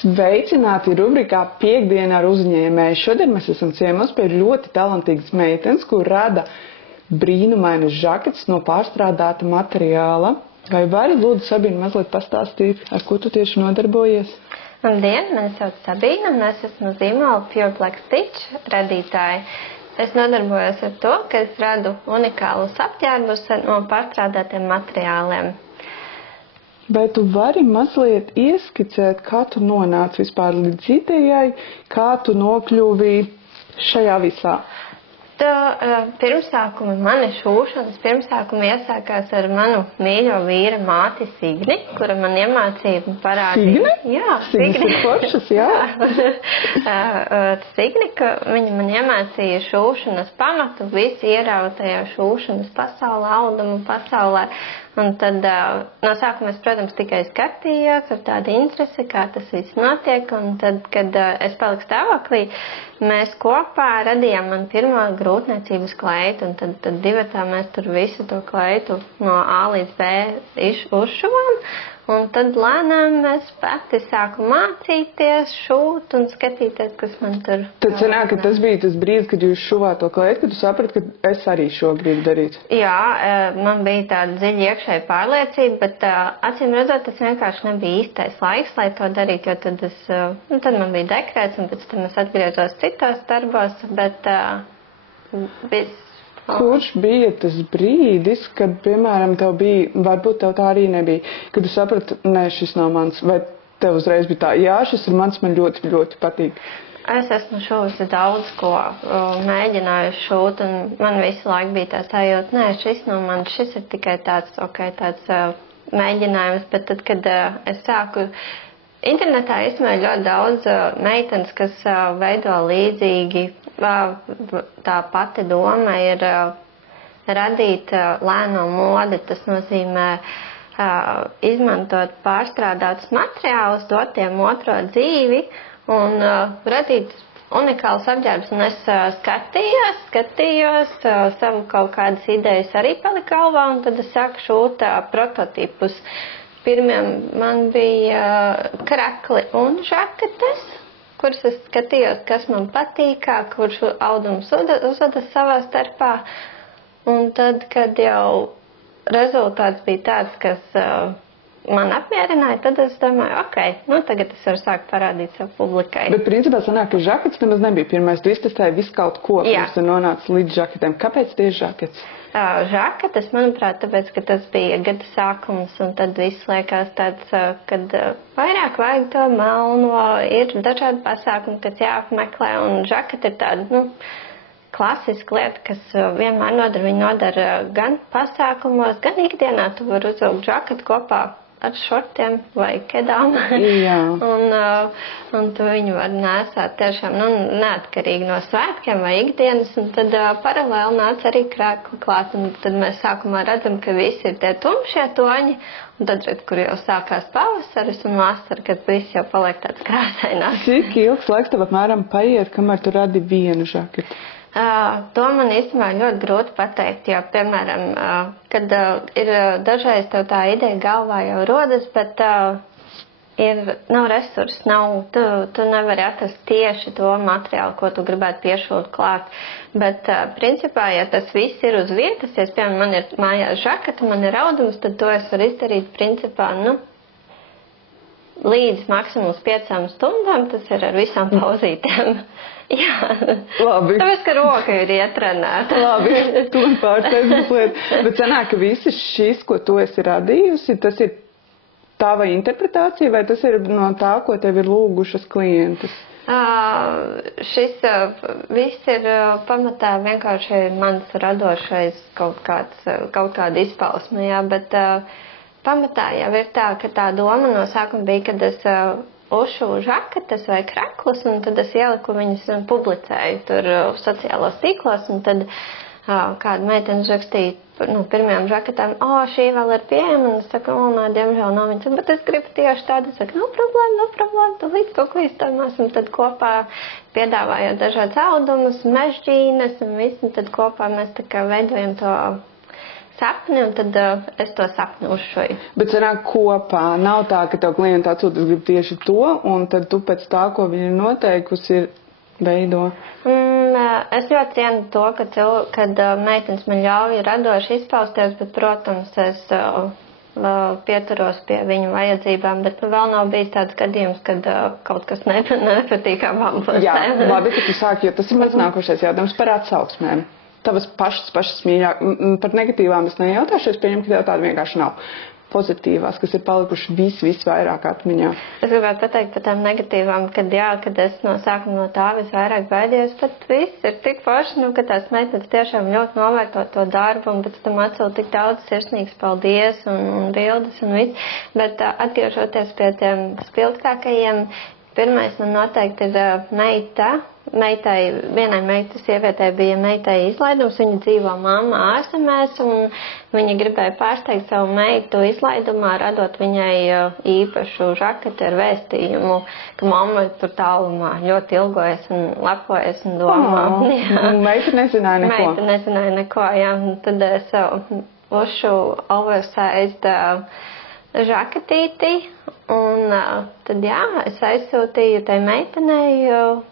Sveicināti rubrikā Piektdiena ar uzņēmēju. Šodien mēs esam ciemos pie ļoti talantīgas meitenes, kur rada brīnumainas žaketes no pārstrādāta materiāla. Vai vari, lūdzu, Sabīna, mazliet pastāstīt, ar ko tu tieši nodarbojies? Labdien, mani sauc Sabīna, un es esmu zīmola Pureplex Stitch radītāja. Es nodarbojos ar to, ka es radu unikālus apģērbus no pārstrādātiem materiāliem. Vai tu vari mazliet ieskicēt, kā tu nonāci vispār līdz idejai, kā tu nokļuvi šajā visā? Pirmsākuma mani šūšanas iesākās ar manu mīļo vīra māti Signi, kura man iemācīja un parādīja. Signi? Jā, Signi ir foršas, jā. Signi, ka viņa man iemācīja šūšanas pamatu, visi ierauga tajā šūšanas pasaulē, audumu pasaulē. Un tad no sākuma es, protams, tikai skatījos ar tādu interesi, kā tas viss notiek. Un tad, kad es paliku stāvoklī, mēs kopā radījām man pirmo grūtniecības kleitu. Un tad divatā mēs tur visu to kleitu no A līdz B uzšuvām. Un tad lēnām es pati sāku mācīties, šūt un skatīties, kas man tur... Tad sanāk, ka tas bija tas brīdis, kad jūs šuvāt to kleitu, kad tu saprati, ka es arī šo gribu darīt. Jā, man bija tāda dziļa iekšēja pārliecība, bet acīm redzot, tas vienkārši nebija īstais laiks, lai to darītu, jo tad man bija dekrēts un pēc tam es atgriezos citos darbos, bet Kurš bija tas brīdis, kad, piemēram, tev bija, varbūt tev tā arī nebija, kad tu saprati, nē, šis nav mans, vai tev uzreiz bija tā, jā, šis ir mans, man ļoti, ļoti patīk? Es esmu šūsi daudz ko mēģinājusi šūt, un man visu laiku bija tā sajūta, nē, šis nav mans, šis ir tikai tāds, tāds mēģinājums, bet tad, kad es sāku internetā izmēju ļoti daudz meitenes, kas veido līdzīgi. Tā pati doma ir radīt lēno modi. Tas nozīmē izmantot pārstrādātus materiālus, dot tiem otro dzīvi un radīt unikālus apģērbus. Un es skatījos, savu kaut kādas idejas arī palika galvā, un tad es sāku šūt prototipus. Pirmiem man bija krakli un žaketes, kuras es skatījos, kas man patīk, kurš audums uzvedas savā starpā. Un tad, kad jau rezultāts bija tāds, kas man apmierināja, tad es domāju, tagad es varu sākt parādīt savu publikai. Bet principā sanāk, ka žakets nemaz nebija pirmais. Tu iztestēji visu kaut ko, pirms nonāca līdz žaketēm. Kāpēc tieši žakets? Žaketes, manuprāt, tāpēc, ka tas bija gada sākums, un tad viss liekas tāds, kad vairāk vajag to melno, ir dažādi pasākumi, kas jāapmeklē, un žakete ir tāda, klasiska lieta, kas vienmēr nodara. Viņa nodara gan pasākumos, gan ikdienā. Tu vari uzvilkt žaketu kopā ar šortiem vai kedām. Un tu viņu var nēsāt tiešām neatkarīgi no svētkiem vai ikdienas, un tad paralēli nāca arī krekli klāt, un tad mēs sākumā redzam, ka visi ir tie tumšie toņi, un tad, kur jau sākās pavasaris un vasara, kad viss jau paliek tāds krāsainās. Cik ilgs laiks tev apmēram paiet, kamēr tu radi vienu žaketu? To man īstenībā ļoti grūti pateikt, jo, piemēram, kad ir dažreiz tev tā ideja galvā jau rodas, bet nav resursi, tu nevari atrast tieši to materiālu, ko tu gribētu piešūt klāt. Bet, principā, ja tas viss ir uz vietas, ja, piemēram, man ir mājās žaketa, man ir audums, tad to es varu izdarīt, principā, līdz maksimums 5 stundām, tas ir ar visām pauzītēm. Jā, labi. Tāpēc, ka roka ir ietrenēta. Labi, tu man pārsteidz mazliet. Bet sanāk, ka visas šīs, ko tu esi radījusi, tas ir tava interpretācija, vai tas ir no tā, ko tev ir lūgušas klientes? Šis viss ir pamatā vienkārši mans radošais kaut kāda izpausme, jā, bet pamatā jau ir tā, ka tā doma no sākuma bija, kad es uzšuvu žaketes vai kraklus, un tad es ieliku viņas un publicēju tur sociālos tīklos, un tad kāda meitene rakstīja pirmajām žaketām, šī vēl ir pieejama, un es saku, nē, diemžēl nav viņas, bet es gribu tieši tādu, es saku, nav problēma, tu līdz kaut ko izdomāsim, tad kopā piedāvājot dažādas audumus, mežģīnes un visu, un tad kopā mēs tā kā veidojam to sapni, un tad es to sapni uzšoju. Bet sanāk kopā, nav tā, ka tev klienti atsūta, grib tieši to, un tad tu pēc tā, ko viņi ir noteikusi, ir veido? Es ļoti cienu to, kad meitenes man ļauj radoši izpausties, bet, protams, es pieturos pie viņu vajadzībām, bet vēl nav bijis tāds gadījums, kad kaut kas nepatīkamām būs. Jā, labi, ka tu sāki, jo tas ir mans nākošais jautājums par atsauksmēm. Tavas pašas mīļāk, par negatīvām es nejautāšu, es pieņemu, ka tev tāda vienkārši nav. Pozitīvās, kas ir palikuši visvairāk atmiņā. Es gribētu pateikt par tām negatīvām, kad es no sākuma no tā visvairāk baidījos, pat viss ir tik forši, ka tās meitenes tiešām ļoti novērto to darbu un pēc tam atsūta tik daudz sirsnīgs paldies un bildes un viss. Bet atgriežoties pie tiem spilgtākajiem, pirmais man noteikti ir vienai meitai sievietei bija meitai izlaidums, viņa dzīvo mamma ārzemēs, un viņa gribēja pārsteigt savu meitu izlaidumā, radot viņai īpašu žaketi ar vēstījumu, ka mamma tur tālumā ļoti ilgojas un lepojas un domā. Meita nezināja neko. Meita nezināja neko, jā. Tad es uzšu oversized žaketīti, un tad, jā, es aizsūtīju tai meitenei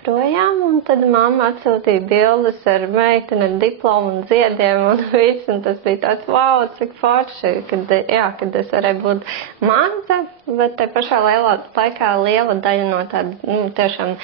projām, un tad mamma atsūtīja bildes ar meiteni, ar diplomu un ziediem un viss, un tas bija tāds, wow, cik forši, kad es varēju būt maza, bet te pašā laikā liela daļa no tāda, tiešām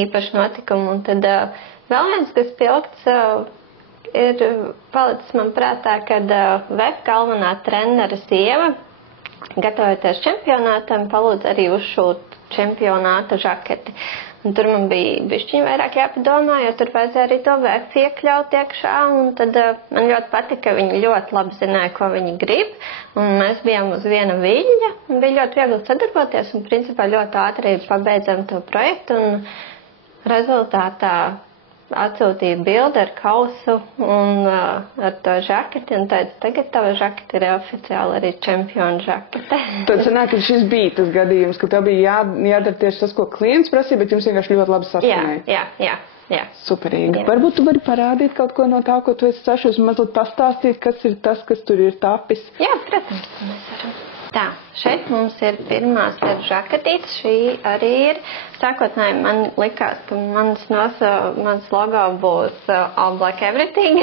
īpaša notikuma, un tad vēl viens, kas pilgts, ir palicis man prātā, kad VF galvenā trenera sieva, gatavojoties čempionātam, palūdz arī uzšūt čempionāta žaketi. Un tur man bija bišķiņ vairāk jāpadomā, jo tur vajadzēja arī to VF iekļaut iekšā, un tad man ļoti patika, ka viņi ļoti labi zināja, ko viņi grib, un mēs bijām uz viena viļņa, un bija ļoti viegli sadarboties, un principā ļoti ātri pabeidzam to projektu, un rezultātā atsūtīja bildi ar kausu un ar to žaketi, un teica, tagad tava žaketi ir oficiāli arī čempiona žakete. Tad sanāk, ka šis bija tas gadījums, ka tev bija jādara tieši tas, ko klients prasīja, bet jums vienkārši ļoti labi saskanēja. Jā. Superīgi. Jā. Varbūt tu vari parādīt kaut ko no tā, ko tu esi sašus, mazliet pastāstīt, kas ir tas, kas tur ir tapis? Jā, protams, mēs varam. Tā, šeit mums ir pirmās žaketītes, šī arī ir. Sākotnēji man likās, ka mans logo būs All Black Everything.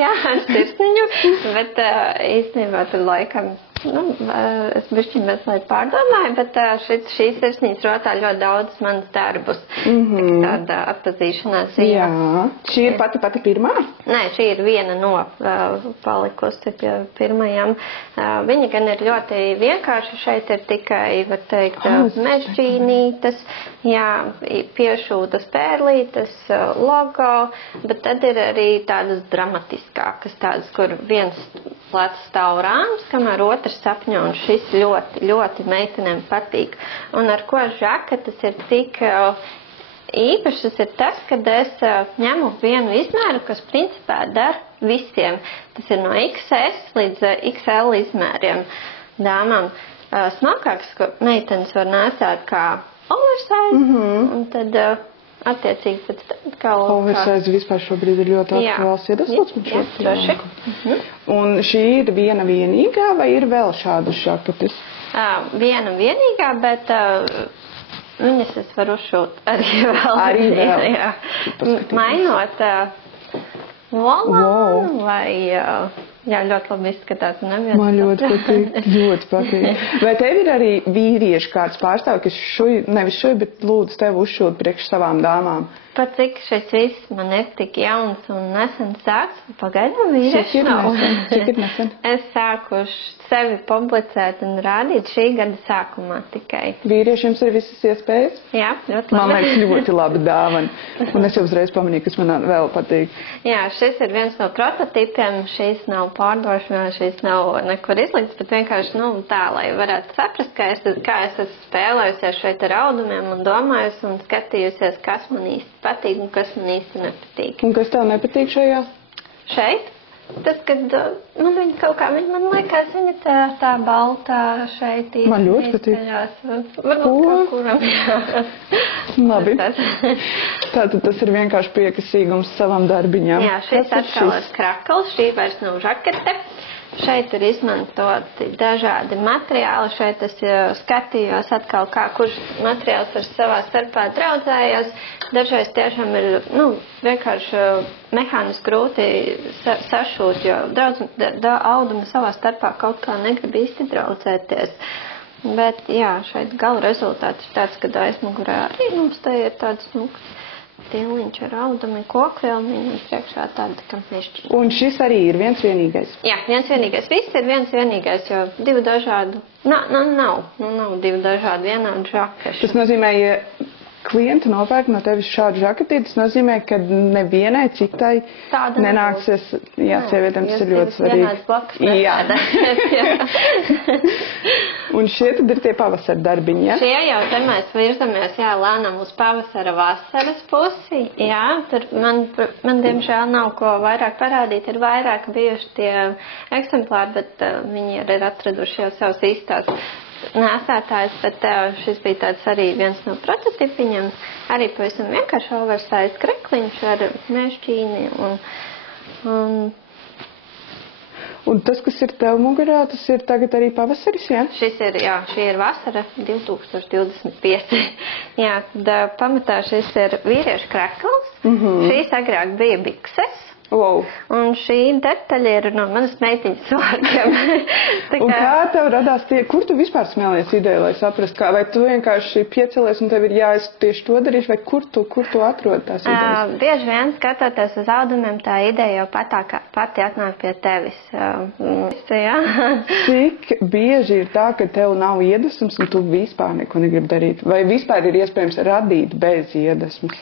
Jā, ar sirsniņu, bet īstenībā tur laikam, es bišķiņ bezlaid pārdomāju, bet šīs sirsniņas rotā ļoti daudz manas darbus. Tāda atpazīšanās zīme. Jā, šī ir pati pirmā? Nē, šī ir viena no palikusi pie pirmajām. Viņa gan ir ļoti vienkārši, šeit ir tikai, var teikt, mežģīnītes, jā, piešūtas pērlītes, logo, bet tad ir arī tādas dramatiskākas, tādas, kur viens plecs stāv rāms, kamēr otrs sapņo, un šis ļoti, ļoti meitenēm patīk. Un ar ko žaketes ir tik īpašas ir tas, kad es ņemu vienu izmēru, kas principā der visiem. Tas ir no XS līdz XL izmēriem dāmām. Smalkākas, ko meitenes var nēsāt kā oversize, un tad attiecīgi pēc tam kā oversize vispār šobrīd ir ļoti aktuāls. Iedoslots man šeit? Un šī ir viena vienīgā vai ir vēl šādas žaketes? Viena vienīgā, bet viņas es varu uzšūt arī vēl. Jā. Mainot volānu vai ļoti labi izskatās. Man ļoti patīk. Vai tev ir arī vīrieši kāds pārstāvi, kas nevis šuj, bet lūdzu tev uzšūt priekš savām dāmām? Pat cik šis viss man ir tik jauns un nesen sāks, pagaidām vīrieši nav. Cik ir nesen? Es sāku sevi publicēt un rādīt šī gada sākumā tikai. Vīriešiem ir visas iespējas? Jā, ļoti labi. Man liekas ļoti labi dāvana. Un es jau uzreiz pamanīju, kas man vēl patīk. Jā, šis ir viens no prototipiem. Šīs nav pārdošanā, šīs nav nekur izlikts, bet vienkārši tā, lai varētu saprast, kā es esmu spēlējusies šeit ar audumiem un domājusi un skatījusies, kas man īsti patīk un kas man īsti nepatīk. Un kas tev nepatīk šajā? Šeit? tas, kad man viņa kaut kā, man liekas, viņa tā baltā šeit īsti. Man ļoti patīk. Varbūt kaut kuram. Labi. Tātad tas ir vienkārši piekasīgums savam darbiņam. Jā, šis atkal ir krakls, šī vairs nav žakete. Šeit ir izmantoti dažādi materiāli. Šeit es skatījos atkal, kurš materiāls ar savā starpā draudzējos. Dažreiz tiešām ir, vienkārši mehāniski grūti sašūt, jo daudz auduma savā starpā kaut kā negrib īsti draudzēties. Bet, jā, šeit gala rezultāts ir tāds, ka aizmugurē arī mums te ir tāds, tiliņš ar audumu, kokvilniņu un priekšā tāda, kam mešķiņa. Un šis arī ir viens vienīgais? Jā, viens vienīgais. Viss ir viens vienīgais, jo divu dažādu, nav divu dažādu vienādu žakešu. Tas nozīmē, ja klienti nopērk no tevis šādu žaketīti, tas nozīmē, ka nevienai citai tāda nenāksies, sievietēm tas ir ļoti svarīgi. Jā. Un šie tad ir tie pavasara darbiņi, ja? Šie jau te mēs virzamies, lēnām uz pavasara vasaras pusi, tur man diemžēl nav ko vairāk parādīt, ir vairāk bijuši tie eksemplāri, bet viņi ir atraduši jau savus īstās nēsātājs, bet šis bija tāds arī viens no prototipiņiem, arī pavisam vienkārši oversize krekliņš ar mešķīni Un tas, kas ir tev mugurā, tas ir tagad arī pavasaris, jā? Šī ir vasara 2025. Jā, pamatā šis ir vīriešu krekls. Šīs agrāk bija bikses. Wow. Un šī detaļa ir no manas meitiņas vārkiem. Un kā tev radās kur tu vispār smēlies ideju, lai saprast, vai tu vienkārši piecelies un tev ir tieši to darīšu, vai kur tu atrod tās idejas? Bieži vien skatoties uz audumiem, tā ideja jau pati atnāk pie tevis. Cik bieži ir tā, ka tev nav iedvesmas un tu vispār neko negribi darīt? Vai vispār ir iespējams radīt bez iedvesmas?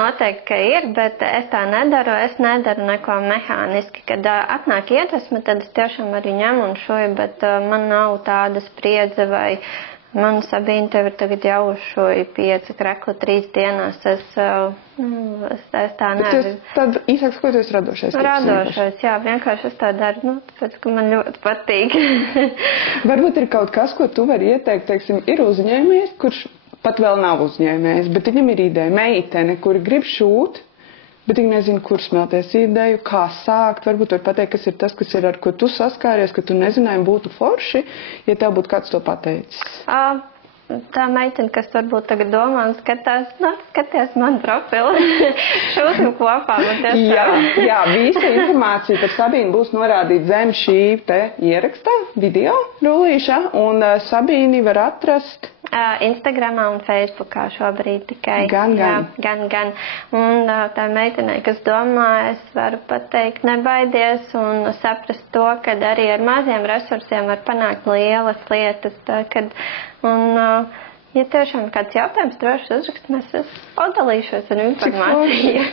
Noteikti, ka ir, bet es tā nedaru. Es nedaru neko mehāniski. Kad atnāk iedvesma, tad es tiešām arī ņemu un šoju, bet man nav tāda spriedze vai man Sabīna tev ir tagad jau uzšoju 5 kreklu 3 dienās. Es tā nevaru. Tad īsāk sakot, es radošais. Radošais, jā, vienkārši es tā daru, tāpēc, ka man ļoti patīk. Varbūt ir kaut kas, ko tu vari ieteikt, teiksim, ir uzņēmējs, kurš pat vēl nav uzņēmējs, bet viņam ir ideja, meitene, kuri grib šūt, bet viņi nezina, kur smelties ideju, kā sākt. Varbūt var pateikt, kas ir tas, kas ir ar ko tu saskāries, ka tu nezināji, būtu forši, ja tev būtu kāds to pateicis. Tā meitene, kas varbūt tagad domā un skaties man profilu, šūsim kopā. Jā, visa informācija par Sabīnu būs norādīta zem šī te ierakstā, video rullīša, un Sabīni var atrast Instagramā un Facebookā šobrīd tikai. Gan. Un tā meitenei, kas domā, es varu pateikt, nebaidies un saprast to, ka arī ar maziem resursiem var panākt lielas lietas. Ja tiešām kāds jautājums droši uzrakst, es padalīšos ar informāciju.